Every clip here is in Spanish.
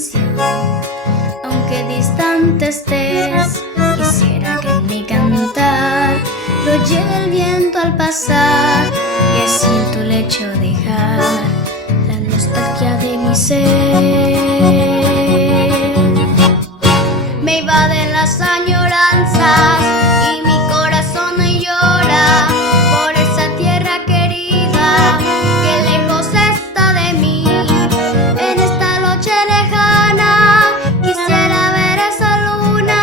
canción. Aunque distante estés, quisiera que en mi cantar lo lleve el viento al pasar y así en tu lecho dejar la nostalgia de mi ser. Me invaden las añoranzas y mi corazón llora por esa tierra querida que lejos está de mí. En esta noche lejana quisiera ver esa luna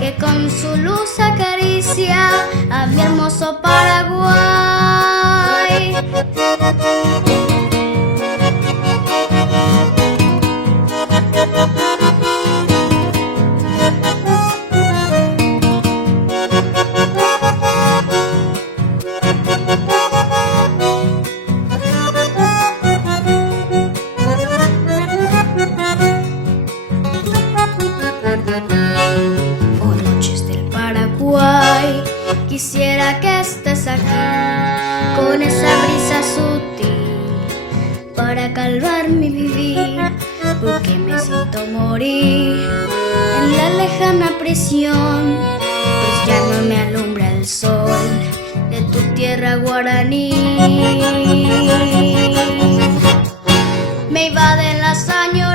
que con su luz acaricia a mi hermoso Paraguay. Oh, noches del Paraguay, quisiera que estés aquí con esa brisa sutil para calmar mi vivir, porque me siento morir en la lejana prisión, pues ya no me alumbra el sol de tu tierra guaraní. Me invaden las años